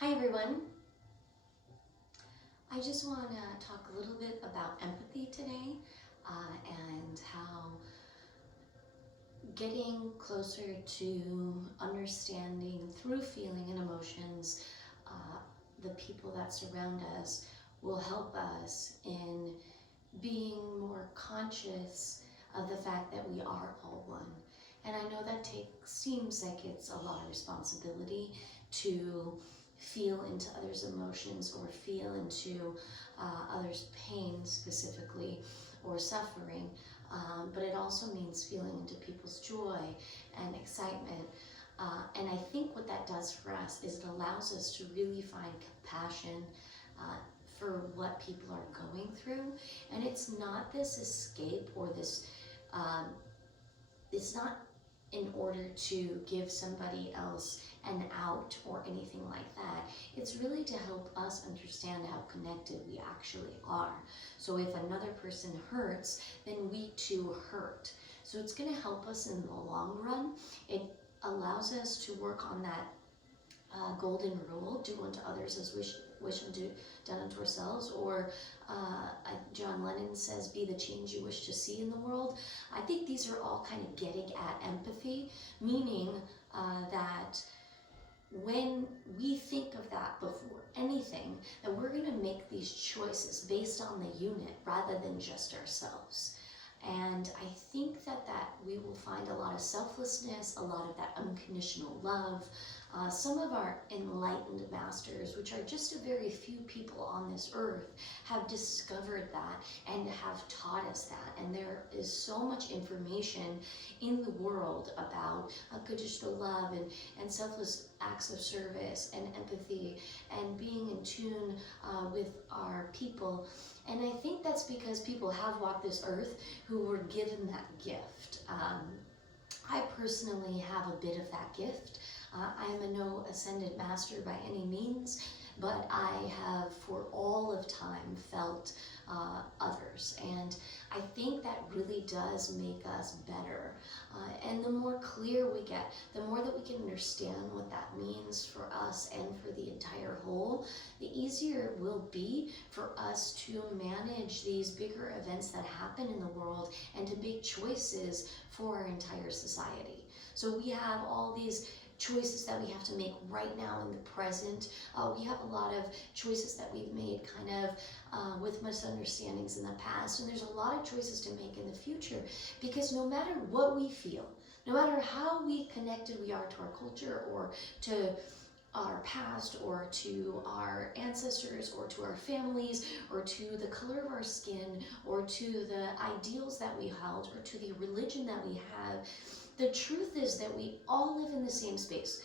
Hi everyone. I just want to talk a little bit about empathy today and how getting closer to understanding through feeling and emotions the people that surround us will help us in being more conscious of the fact that we are all one. And I know that seems like it's a lot of responsibility to feel into others' emotions or feel into others' pain specifically or suffering, but it also means feeling into people's joy and excitement. And I think what that does for us is it allows us to really find compassion for what people are going through. And it's not this escape or this, it's not in order to give somebody else an out or anything like that. It's really to help us understand how connected we actually are. So if another person hurts, then we too hurt. So it's going to help us in the long run. It allows us to work on that golden rule: do unto others as wish done unto ourselves, or John Lennon says, be the change you wish to see in the world. I think these are all kind of getting at empathy, meaning that when we think of that before anything, that we're going to make these choices based on the unit rather than just ourselves. And I think that we will find a lot of selflessness, a lot of that unconditional love. Some of our enlightened masters, which are just a very few people on this earth, have discovered that and have taught us that. And there is so much information in the world about unconditional love and selfless acts of service and empathy and being in tune with our people. And I think that's because people have walked this earth who were given that gift. I personally have a bit of that gift. I am a no ascended master by any means, but I have for all of time felt others. And I think that really does make us better. And the more clear we get, the more that we can understand what that means for us and for the entire whole, the easier it will be for us to manage these bigger events that happen in the world and to make choices for our entire society. So we have all these choices that we have to make right now in the present. We have a lot of choices that we've made kind of with misunderstandings in the past, and there's a lot of choices to make in the future, because no matter what we feel, no matter how connected we are to our culture or to our past or to our ancestors or to our families or to the color of our skin or to the ideals that we held or to the religion that we have, the truth is that we all live in the same space.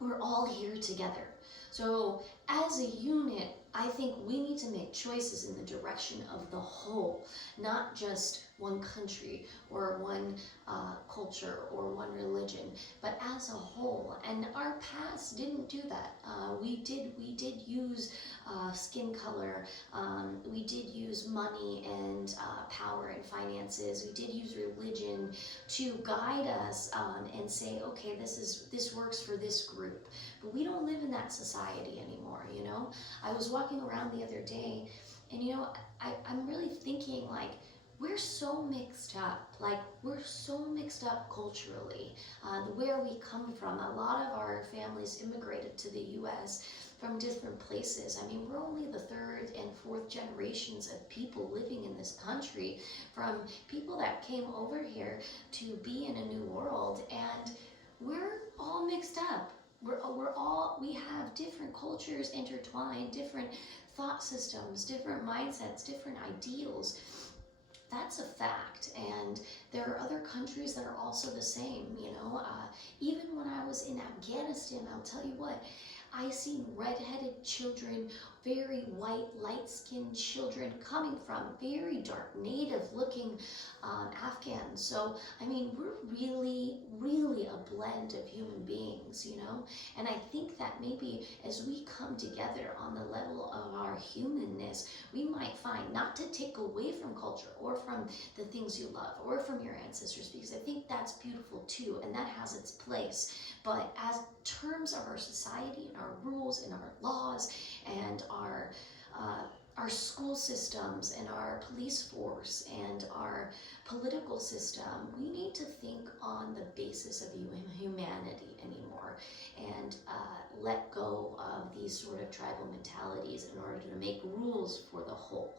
We're all here together. So as a unit, I think we need to make choices in the direction of the whole, not just one country or one culture or one religion, but as a whole. And our past didn't do that. We did use skin color. We did use money and power and finances. We did use religion to guide us and say, okay, this works for this group. But we don't live in that society anymore, you know? I was walking around the other day, and you know, I'm really thinking, like, we're so mixed up. Like, we're so mixed up culturally. Where we come from, a lot of our families immigrated to the U.S. from different places. I mean, we're only the third and fourth generations of people living in this country, from people that came over here to be in a new world, and we're all mixed up. We have different cultures intertwined, different thought systems, different mindsets, different ideals. That's a fact. And there are other countries that are also the same, you know. Even when I was in Afghanistan, I'll tell you what, I seen redheaded children, very white, light-skinned children coming from very dark, native-looking Afghans. So, I mean, we're really, really a blend of human beings, you know? And I think that maybe as we come together on the level of our humanness, we might find, not to take away from culture or from the things you love or from your ancestors, because I think that's beautiful too, and that has its place. But as terms of our society and our rules rules and our laws and our school systems and our police force and our political system. We need to think on the basis of humanity anymore, and let go of these sort of tribal mentalities in order to make rules for the whole.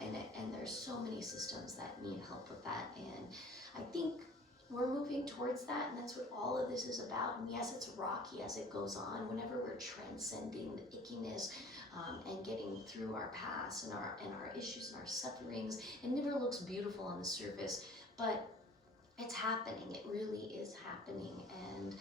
And there's so many systems that need help with that, and I think we're moving towards that, and that's what all of this is about. And yes, it's rocky as it goes on. Whenever we're transcending the ickiness and getting through our past and our issues and our sufferings, it never looks beautiful on the surface, but it's happening. It really is happening, and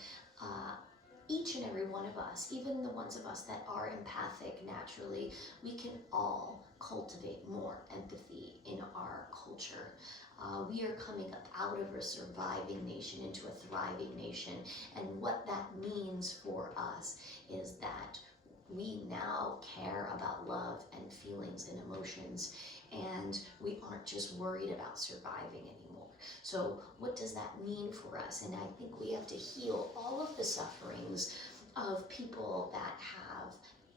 each and every one of us, even the ones of us that are empathic naturally, we can all cultivate more empathy in our culture. We are coming up out of a surviving nation into a thriving nation, and what that means for us is that we now care about love and feelings and emotions, and we aren't just worried about surviving anymore. So what does that mean for us? And I think we have to heal all of the sufferings of people that have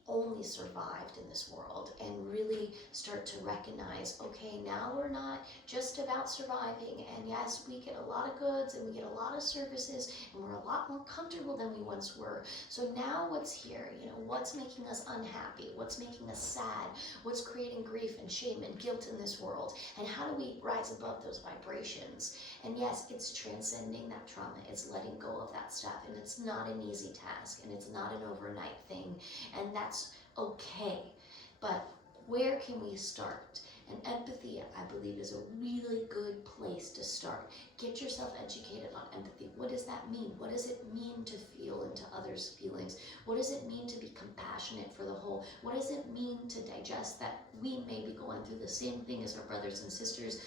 only survived in this world, and really start to recognize, okay, now we're not just about surviving, and yes, we get a lot of goods and we get a lot of services, and we're a lot more comfortable than we once were. So now what's here? What's making us unhappy? What's making us sad? What's creating grief and shame and guilt in this world? And how do we rise above those vibrations? And yes, it's transcending that trauma. It's letting go of that stuff, and it's not an easy task, and it's not an overnight thing, and that's okay. But where can we start? And empathy, I believe, is a really good place to start. Get yourself educated on empathy. What does that mean? What does it mean to feel into others' feelings? What does it mean to be compassionate for the whole? What does it mean to digest that we may be going through the same thing as our brothers and sisters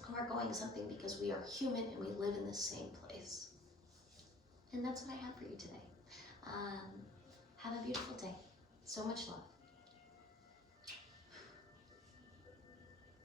who are going something, because we are human and we live in the same place? And that's what I have for you today. Have a beautiful day. So much love.